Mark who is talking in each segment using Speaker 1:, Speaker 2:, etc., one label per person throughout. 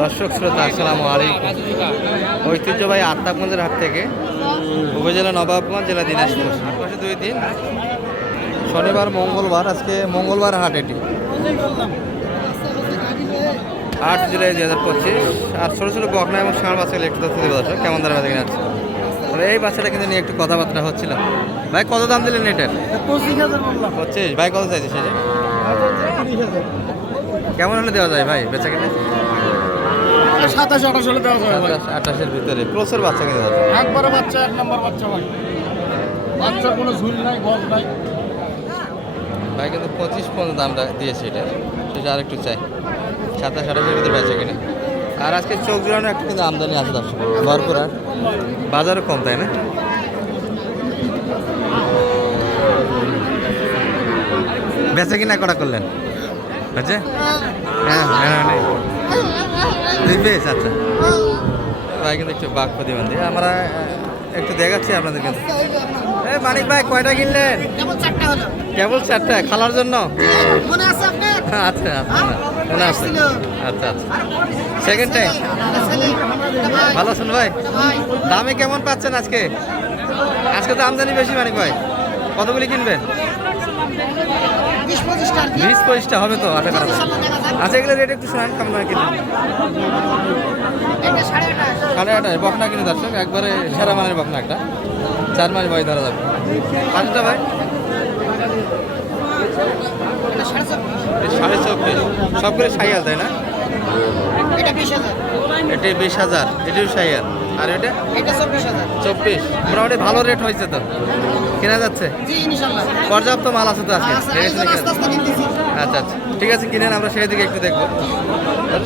Speaker 1: দর্শক শ্রোতা আসসালামু আলাইকুম। ঐতিহ্যবাহী আত্মাপগঞ্জের হাট থেকে উপজেলা নবাবগঞ্জ জেলা দিনাজপুর। পাশে দুই দিন। শনিবার মঙ্গলবার আজকে মঙ্গলবার হাট এটি। আট জুলাই দুই হাজার পঁচিশ। আর ছোটো ছোটো বকনা এবং ষাঁড় বাচ্চাগুলো একটু তথ্য দেবো দর্শক কেমন বাজে আছে? এই বাচ্চাটা কিন্তু নিয়ে একটু কথাবার্তা হচ্ছিল ভাই কত দাম দিলেন এটার? পঁচিশ ভাই কত চাইছে সেটা? কেমন হলে দেওয়া যায় ভাই বেচা কিনে?
Speaker 2: সাতাশ আঠাশ হলে দেওয়া যাবে
Speaker 1: আঠাশ আঠাশের ভিতরে। প্রচুর বাচ্চা কিনে যাচ্ছে
Speaker 2: একবারে বাচ্চা এক নম্বর বাচ্চা ভাই। বাচ্চার কোনো ঝুল নাই গজ নাই।
Speaker 1: ভাই কিন্তু পঁচিশ পর্যন্ত দামটা দিয়েছে এটা। সেটা আর একটু চাই। সাতাশ আঠাশের ভিতরে বেচা কিনে। আর আজকে চোখ জোড়ানো একটা কিন্তু আমদানি আছে দর্শক। ভরপুর আর বাজারও কম তাই না? বেচা কিনা কটা করলেন? হচ্ছে হ্যাঁ হ্যাঁ নেই দুই পিস আচ্ছা। ভাই কিন্তু একটু বাক প্রতিবন্ধী আমরা একটু দেখাচ্ছি আপনাদের কাছে মানিক ভাই কয়টা কিনলেন?
Speaker 3: কেবল চারটা
Speaker 1: খালার জন্য? আচ্ছা আচ্ছা মনে আছে। আচ্ছা আচ্ছা। সেকেন্ড টাইম ভালো আছেন ভাই। দামে কেমন পাচ্ছেন আজকে? আজকে তো আমদানি বেশি মানিক ভাই। কতগুলি কিনবেন?
Speaker 3: বিশ পঁচিশটা
Speaker 1: হবে তো আশা করা আচ্ছা এগুলো রেট একটু শোনান কেমন হয় কিনবেন
Speaker 3: সাড়ে
Speaker 1: আটায় বকনা কিনে দর্শক একবারে সেরা মানের বকনা একটা। চার মাস বয়স ধরা যাবে। পাঁচটা ভাই?
Speaker 3: সাড়ে চব্বিশ।
Speaker 1: সব করে সাইয়াল তাই না?
Speaker 3: এটা বিশ হাজার
Speaker 1: এটিও সাইয়াল আর এটা?
Speaker 3: চব্বিশ
Speaker 1: মোটামুটি ভালো রেট হয়েছে তো। কেনা যাচ্ছে? পর্যাপ্ত মাল আছে তো আজকে?
Speaker 3: আচ্ছা
Speaker 1: দেখে
Speaker 3: কিনতেছি।
Speaker 1: আচ্ছা আচ্ছা। ঠিক আছে কিনেন আমরা সেই দিকে একটু দেখব।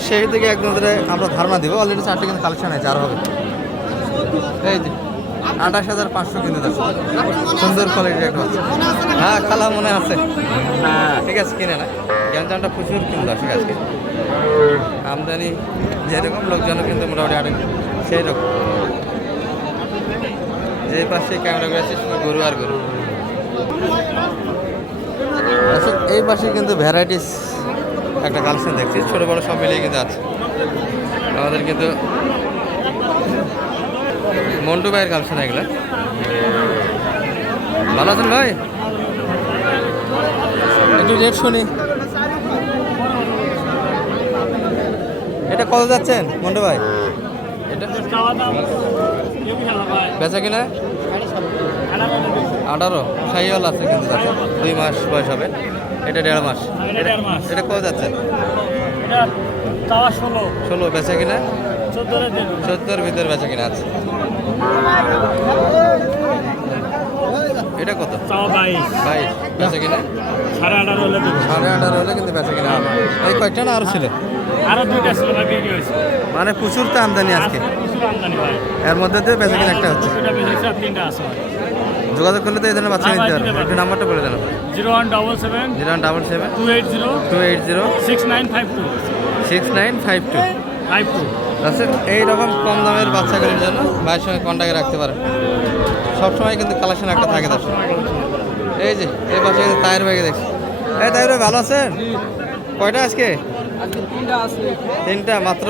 Speaker 1: সেই দিকে একদম ধরে আমরা ধারণা দিব। অলরেডি চারটে কিন্তু কালেকশন আছে আর হবে এই যে আঠাশ হাজার পাঁচশো কিনে যাচ্ছে। সুন্দর কোয়ালিটির একটা আছে।
Speaker 3: মনে আছে
Speaker 1: হ্যাঁ খালা মনে আছে। ঠিক আছে কিনে না। জ্ঞানজানটা প্রচুর কিনতে দর্শক আজকে। আমদানি যেরকম লোকজনও কিন্তু মোটামুটি আরেক সেই রকম যে পাশে ক্যামেরা করে আছে গরু আর গরু। আচ্ছা এই পাশে কিন্তু ভ্যারাইটিস একটা কালেকশন দেখছি, ছোটো বড়ো সব মিলিয়ে কিন্তু আছে। আমাদের কিন্তু মন্টু ভাইয়ের কালেকশন এগুলো। ভালো আছেন ভাই? একটু রেট শুনি। এটা কত যাচ্ছেন, মন্টু ভাই? এটা বেচা কিনা? আঠারো। সাইওয়াল আছে কিন্তু দুই মাস বয়স হবে। এটা দেড় মাস।
Speaker 4: এটা
Speaker 1: কত যাচ্ছে?
Speaker 4: ষোলো।
Speaker 1: বেচা কিনা? চোদ্দোর ভিতরে। বেচা কিনা আছে। এটা কত?
Speaker 4: বাইশ।
Speaker 1: বেচা কিনা?
Speaker 4: সাড়ে আঠারো হলে
Speaker 1: সাড়ে আঠারো হলে কিন্তু বেচা কিনা এই কয়েকটা না আরও ছিল?
Speaker 4: আরও দুইটা ছিল
Speaker 1: মানে প্রচুর তো আমদানি আজকে।
Speaker 4: প্রচুর আমদানি ভাই
Speaker 1: এর মধ্যে দিয়ে বেচা কিনা একটা হচ্ছে।
Speaker 4: দুটা বেশি আর তিনটা আছে।
Speaker 1: যোগাযোগ করলে তো এই ধরনের বাচ্চা
Speaker 4: হ্যাঁ,
Speaker 1: নিতে পারবে। একটু নাম্বারটা বলে দেন।
Speaker 4: Zero one double seven
Speaker 1: zero one double seven
Speaker 4: two eight zero
Speaker 1: two eight zero
Speaker 4: six nine five two.
Speaker 1: Six nine five two.
Speaker 4: Five two.
Speaker 1: আচ্ছা এইরকম কম দামের বাচ্চাগুলির জন্য ভাইয়ের সঙ্গে কন্ট্যাক্টে রাখতে পারেন। সবসময় কিন্তু কালেকশন একটা থাকে দর্শক এই যে এই পাশে কিন্তু তায়ের ভাইকে দেখছি। এই তায়ের ভাই ভালো আছেন? কয়টা আজকে? তিনটা মাত্র?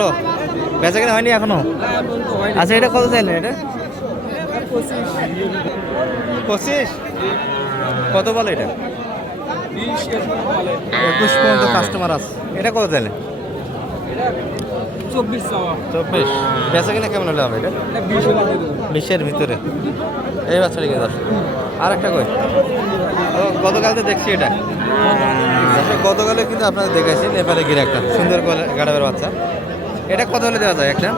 Speaker 1: বেচা কিনা হয়নি এখনও? আচ্ছা এটা কত চাইলেন এটা? পঁচিশ। কত বলে এটা? একুশ পর্যন্ত কাস্টমার আছে। এটা কত চাইলেন?
Speaker 4: চব্বিশ।
Speaker 1: চব্বিশ বেচা কিনা কেমন হলে হবে এটা? বিশের ভিতরে। এই বাচ্চাটা কিনে দশ আর একটা কই? গতকাল তো দেখছি এটা। গতকালে কিন্তু আপনাদের দেখেছি নেপালে গিয়ে একটা সুন্দর গাড়াবের বাচ্চা। এটা কত হলে দেওয়া যায় একটা?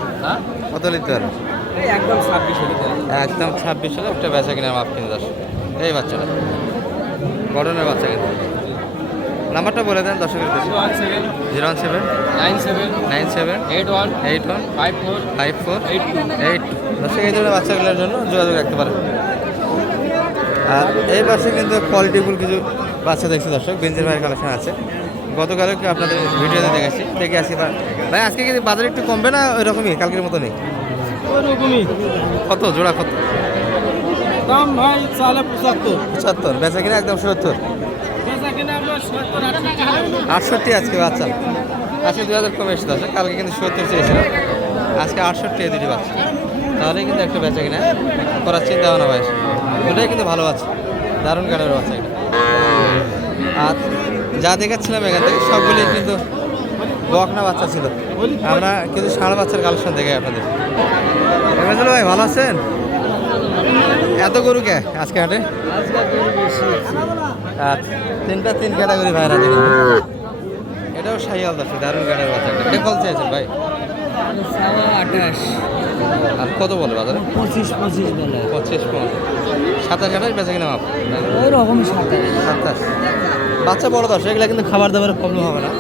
Speaker 1: কত হলে দিতে পারবে?
Speaker 4: একদম ছাব্বিশ হলে
Speaker 1: একদম ছাব্বিশ হলে একটা বেচা কিনা মাপ কিনে দশ এই বাচ্চাটা। গঠনের বাচ্চা কিন্তু নাম্বারটা বলে দেন দর্শকের
Speaker 4: seven.
Speaker 1: Zero one seven.
Speaker 4: Nine seven.
Speaker 1: Nine seven.
Speaker 4: Eight one.
Speaker 1: Eight one.
Speaker 4: Five four.
Speaker 1: Five four.
Speaker 4: Eight two.
Speaker 1: Eight দর্শক এই ধরনের বাচ্চাগুলোর জন্য যোগাযোগ রাখতে পারেন। আর এই পাশে কিন্তু কোয়ালিটিফুল কিছু বাচ্চা দেখছি দর্শক। বেঞ্জের ভাইয়ের কালেকশন আছে। গতকালও কি আপনাদের ভিডিওতে দেখেছি? দেখে আসি ভাই আজকে কি বাজার একটু কমবে না ওই রকমই কালকের মতো নেই
Speaker 4: ওরকমই
Speaker 1: কত? জোড়া কত?
Speaker 4: দাম ভাই চালে পঁচাত্তর।
Speaker 1: পঁচাত্তর। বেচা কিনা একদম সত্তর? আটষট্টি। আজকে বাচ্চা। আজকে দুই হাজার কমে এসেছে কালকে কিন্তু সত্তর চেয়েছিল। আজকে আটষট্টি দুটি বাচ্চা। তাহলেই কিন্তু একটা বেচা কিনা। করার চিন্তা ভাবনা ভাই। ওটাই কিন্তু ভালো আছে। দারুণ গাড়ির বাচ্চা এটা। আর যা দেখাচ্ছিলাম এখান থেকে সবগুলি কিন্তু বকনা বাচ্চা ছিল। আমরা কিন্তু ষাঁড় বাচ্চার কালেকশন দেখে আপনাদের। ভাই ভালো আছেন? এত গরু কে আজকে হাটে? আচ্ছা তিনটা তিন ক্যাটাগরি ভাইরা দেখুন। এটাও সাইয়াল দশ দারুণ গাড়ির বাচ্চা। এটা কল চেয়েছেন ভাই?
Speaker 4: আঠাশ
Speaker 1: আর কত বলে বাজারে?
Speaker 4: পঁচিশ পঁচিশ বলে
Speaker 1: পঁচিশ সাতাশ আঠাশ বেঁচে কিনা
Speaker 4: ওই রকম সাতাশ।
Speaker 1: সাতাশ। বাচ্চা বড় দশ এগুলো কিন্তু খাবার দাবারের প্রবলেম হবে না।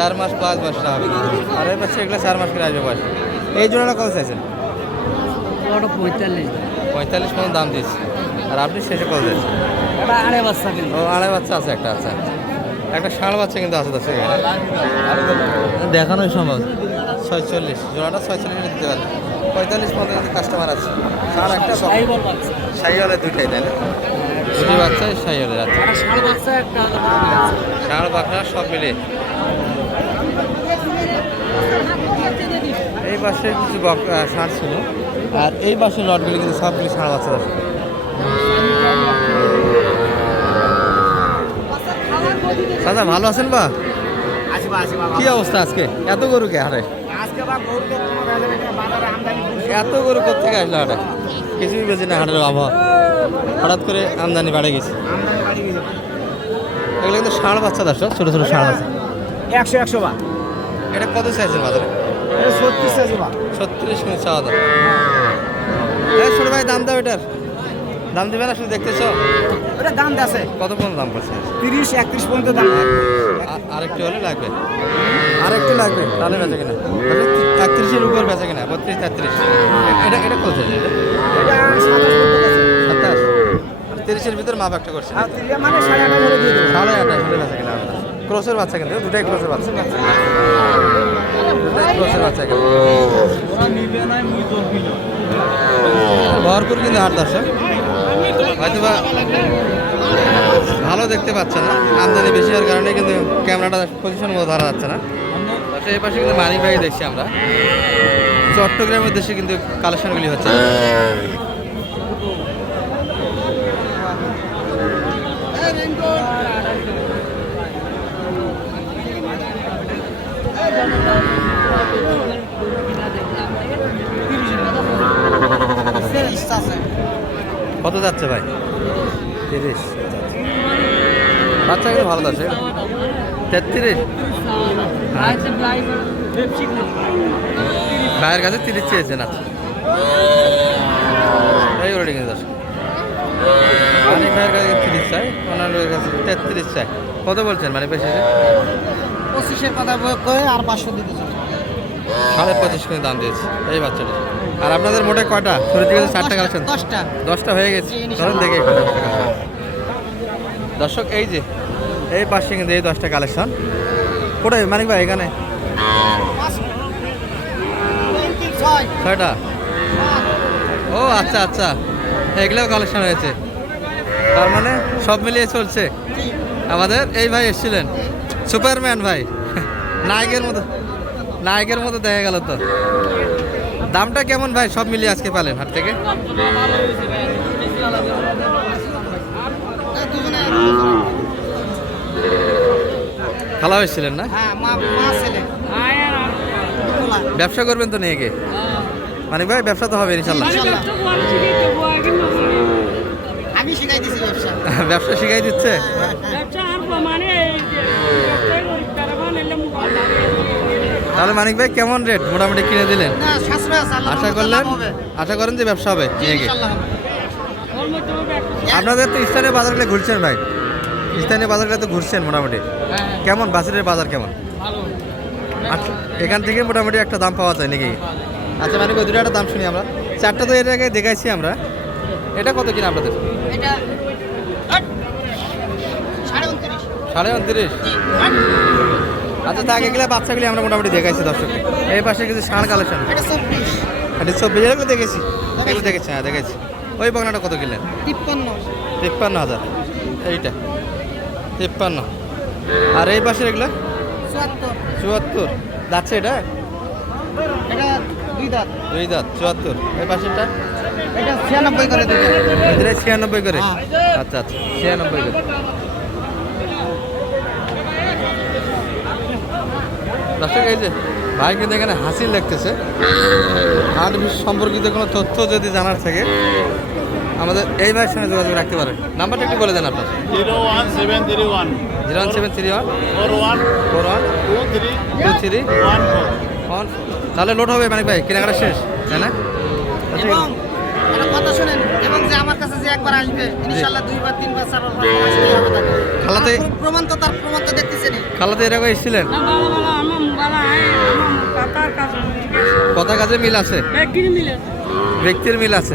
Speaker 1: চার মাস পাঁচ মাসটা হবে। আর এই বাচ্চা এগুলো চার মাস করে আসবে বয়স। এই জোড়াটা কত চাইছেন?
Speaker 4: পঁয়তাল্লিশ।
Speaker 1: পঁয়তাল্লিশ পর্যন্ত দাম দিচ্ছি। আর আপনি শেষে কত
Speaker 4: ওটা আড়াই বাচ্চা
Speaker 1: ও আড়াই বাচ্চা আছে একটা আচ্ছা। একটা ষাঁড় বাচ্চা কিন্তু আছে দশ দেখানোই সম্ভব। ছয়চল্লিশ। জোড়াটা ছয়চল্লিশ দিতে পারে পঁয়তাল্লিশ পর্যন্ত কাস্টমার আছে। ষাঁড় একটা
Speaker 4: সাই বাচ্চা।
Speaker 1: সাই হলে দুইটাই তাই না? দুটি বাচ্চা সাই হলে আচ্ছা
Speaker 4: একটা ষাড় বাচ্চা একটা
Speaker 1: ষাঁড় বাঁকড়া সব মিলে এই পাশে কিছু ষাঁড় ছিল। আর এই পাশে লটগুলি কিন্তু সবগুলি ষাঁড় বাচ্চা আছে দাদা ভালো আছেন বা? কি অবস্থা আজকে? এত গরু কে
Speaker 3: তোমার
Speaker 1: এত গরু কোথেকে আসলো হাটে? কিছুই বেশি না হাটের আবহাওয়া হঠাৎ করে আমদানি বাড়ে গেছে। এগুলো কিন্তু ষাঁড় বাচ্চা দর্শক ছোটো ছোটো ষাঁড় বাচ্চা।
Speaker 3: একশো একশো বা।
Speaker 1: এটা কত চাইছেন বাজারে
Speaker 3: ছত্রিশ আছে
Speaker 1: ছত্রিশ কিন্তু চাওয়া দাম এই ছোট ভাই দাম দাও এটার। দাম দিবে না শুধু দেখতেছো?
Speaker 3: ওটা দাম আছে।
Speaker 1: কত পর্যন্ত দাম পড়ছে?
Speaker 3: তিরিশ একত্রিশ পর্যন্ত দাম।
Speaker 1: আরেকটু হলে লাগবে। আরেকটু লাগবে। তাহলে বেচে কিনা। একত্রিশের উপর বেচে কিনা বত্রিশ তেত্রিশ। এটা এটা কত এটা?
Speaker 3: সাতাশ
Speaker 1: তিরিশের ভিতর মাপ একটা করছে
Speaker 3: মানে সাড়ে আঠাশ হলে
Speaker 1: হলে কিনা ক্রসের বাচ্চা কিন্তু দুটাই ক্রসের বাচ্চা দুটাই ক্রসের বাচ্চা কিন্তু ভরপুর কিন্তু হাট দর্শক হয়তো বা ভালো দেখতে পাচ্ছে না। আমদানি বেশি হওয়ার কারণে কিন্তু ক্যামেরাটা পজিশন মতো ধরা যাচ্ছে না। এই পাশে কিন্তু মানি ভাই দেখছি আমরা। চট্টগ্রামের উদ্দেশ্যে কিন্তু কালেকশনগুলি হচ্ছে
Speaker 3: তিরিশ আছে
Speaker 1: কত যাচ্ছে ভাই? তিরিশ। বাচ্চা কিন্তু ভালো আছে? তেত্রিশ? ভাইয়ের কাছে তিরিশ চেয়েছেন আচ্ছা। এই ওটা কিন্তু মানিক ভাইয়ের কাছে তিরিশ চাই, ওনার কাছে তেত্রিশ চাই। কত বলছেন মানে বেশি
Speaker 3: পঁচিশের কথা কয়ে আর পাঁচশো দিতে।
Speaker 1: সাড়ে পঁচিশ কিন্তু দাম দিয়েছে এই বাচ্চাটা। আর আপনাদের মোটে কয়টা? শুরু থেকে চারটা কালেকশন
Speaker 3: দশটা।
Speaker 1: দশটা হয়ে গেছে। ধরুন দেখে দর্শক এই যে এই পাশে কিন্তু এই দশটা কালেকশন। কোথায় মানিক ভাই এখানে? ছয়টা? ও আচ্ছা আচ্ছা। এগুলোও কালেকশন হয়েছে। তার মানে সব মিলিয়ে চলছে। আমাদের এই ভাই এসেছিলেন। সুপারম্যান ভাই। নায়কের মতো নায়কের মতো দেখা গেল তো। দামটা কেমন ভাই? সব মিলিয়ে আজকে পেলেন হাট থেকে? খালা হয়েছিলেন না?
Speaker 3: হ্যাঁ।
Speaker 1: ব্যবসা করবেন তো নিয়ে গিয়ে মানে ভাই ব্যবসা তো হবে ইনশাল্লাহ।
Speaker 3: ব্যবসা।
Speaker 1: ব্যবসা শিখাই দিচ্ছে? তাহলে মানিক ভাই কেমন রেট মোটামুটি কিনে দিলেন? আশা করলেন আশা করেন যে ব্যবসা হবে নিয়ে গিয়ে আপনাদের তো স্থানীয় বাজারগুলো ঘুরছেন ভাই। স্থানীয় বাজারগুলো তো ঘুরছেন মোটামুটি। কেমন বাজারের বাজার কেমন? আচ্ছা এখান থেকে মোটামুটি একটা দাম পাওয়া যায় নাকি? আচ্ছা মানে দুটো একটা দাম শুনি আমরা। চারটা তো এর আগে দেখাইছি আমরা। এটা কত কিনা আপনাদের
Speaker 3: এটা আট। সাড়ে উনত্রিশ
Speaker 1: সাড়ে উনত্রিশ। আচ্ছা তা এগুলো বাচ্চাগুলি আমরা মোটামুটি দেখাইছি দর্শককে এই পাশে কিছু ষাঁড় কালেকশন।
Speaker 3: এটা চব্বিশ।
Speaker 1: এগুলো দেখেছি। এগুলো দেখেছি হ্যাঁ দেখেছি। ওই বাগনাটা কত কিনলেন
Speaker 3: তিপ্পান্ন।
Speaker 1: তিপ্পান্ন হাজার। এইটা। তিপ্পান্ন। আর এই পাশের এগুলো?
Speaker 3: চুয়াত্তর।
Speaker 1: যাচ্ছে এটা?
Speaker 3: এটা দুই দাঁত।
Speaker 1: দুই দাঁত চুয়াত্তর। এই পাশেরটা?
Speaker 3: এটা ছিয়ানব্বই করে
Speaker 1: ছিয়ানব্বই করে?
Speaker 3: হ্যাঁ।
Speaker 1: আচ্ছা আচ্ছা ছিয়ানব্বই করে। দর্শক এই যে ভাই কিন্তু এখানে হাসিল দেখতেছে। বিষয় সম্পর্কিত কোনো তথ্য যদি জানার থাকে আমাদের এই ভাইয়ের সঙ্গে যোগাযোগ রাখতে পারেন। নাম্বারটা একটু বলে দেন আপনার।
Speaker 2: Zero one seven three one.
Speaker 1: Zero one seven three one.
Speaker 2: Four one
Speaker 1: four one
Speaker 2: two three.
Speaker 1: Two three
Speaker 2: one four
Speaker 1: one তাহলে লোড হবে মানে ভাই কেনাকাটা শেষ তাই না?
Speaker 3: কথা শুনেন এবং যে আমার কাছে যে একবার আসবে ইনশাল্লাহ দুইবার তিনবার চারবার
Speaker 1: খালাতে
Speaker 3: আর প্রমাণ তো তার প্রমাণ তো দেখতেছেন
Speaker 1: খালাতে এরকম এসেছিলেন?
Speaker 4: না আমার বাবা আমার কাকার কাছে
Speaker 1: কথা কাজে মিল আছে?
Speaker 4: মিলে
Speaker 1: ব্যক্তির মিল আছে?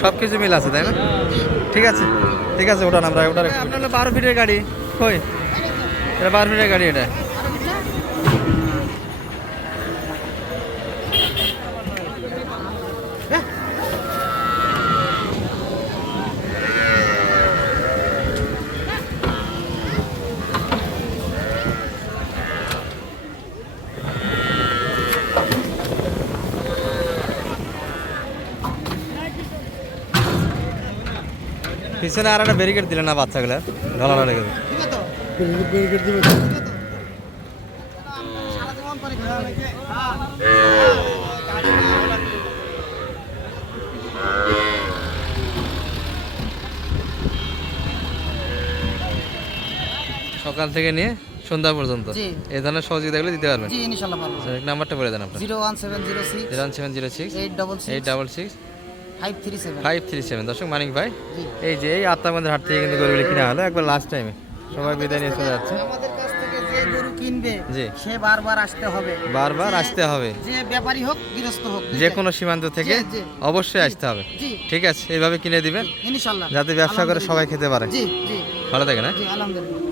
Speaker 1: সব কিছু মিল আছে তাই না? ঠিক আছে ঠিক আছে ওটা আমরা ওটা আপনার বারো ফিটের গাড়ি। কই? এটা বারো ফিটের গাড়ি এটা। পিছনে আর একটা ব্যারিকেড দিলেন না বাচ্চাগুলো?
Speaker 3: খেলা লাগবে।
Speaker 1: সকাল থেকে নিয়ে সন্ধ্যা পর্যন্ত। এই ধরনের সহযোগিতাগুলো দিতে পারবেন। নাম্বারটা বলে দেন আপনার।
Speaker 3: Zero one seven zero six
Speaker 1: zero one seven zero six
Speaker 3: eight double
Speaker 1: eight double six.
Speaker 3: Five three seven
Speaker 1: দর্শক মানিক ভাই এই যে এই আত্মাবান্ধের হাট থেকে কিন্তু গরুগুলি কিনা হলো একবার লাস্ট টাইমে সবাই বিদায় নিয়ে চলে যাচ্ছে।
Speaker 3: আমাদের কাছ থেকে যে গরু কিনবে
Speaker 1: জি।
Speaker 3: সে বারবার আসতে হবে।
Speaker 1: বারবার আসতে হবে।
Speaker 3: যে ব্যাপারী হোক গৃহস্থ হোক
Speaker 1: যে কোনো সীমান্ত থেকে। অবশ্যই আসতে হবে। ঠিক আছে এইভাবে কিনে দিবেন।
Speaker 3: ইনশাল্লাহ।
Speaker 1: যাতে ব্যবসা করে সবাই খেতে পারে।
Speaker 3: জি জি।
Speaker 1: ভালো থাকে না
Speaker 3: জি আলহামদুলিল্লাহ।